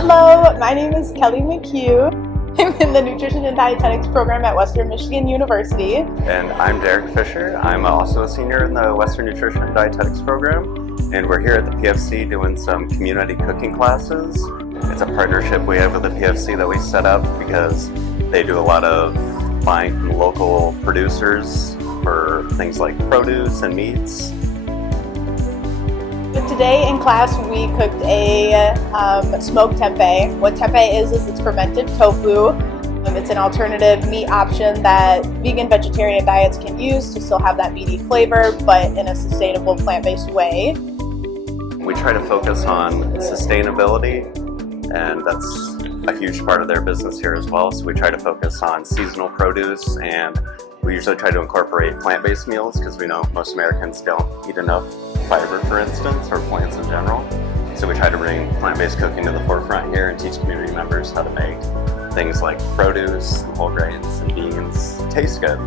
Hello, my name is Kelly McHugh. I'm in the Nutrition and Dietetics program at Western Michigan University. And I'm Derek Fisher. I'm also a senior in the Western Nutrition and Dietetics program. And we're here at the PFC doing some community cooking classes. It's a partnership we have with the PFC that we set up because they do a lot of buying from local producers for things like produce and meats. Today in class we cooked a smoked tempeh. What tempeh is it's fermented tofu. It's an alternative meat option that vegan vegetarian diets can use to still have that meaty flavor, but in a sustainable plant-based way. We try to focus on sustainability, and that's a huge part of their business here as well. So we try to focus on seasonal produce, and we usually try to incorporate plant-based meals because we know most Americans don't eat enough fiber, for instance, or plants in general. So we try to bring plant-based cooking to the forefront here and teach community members how to make things like produce, and whole grains, and beans taste good.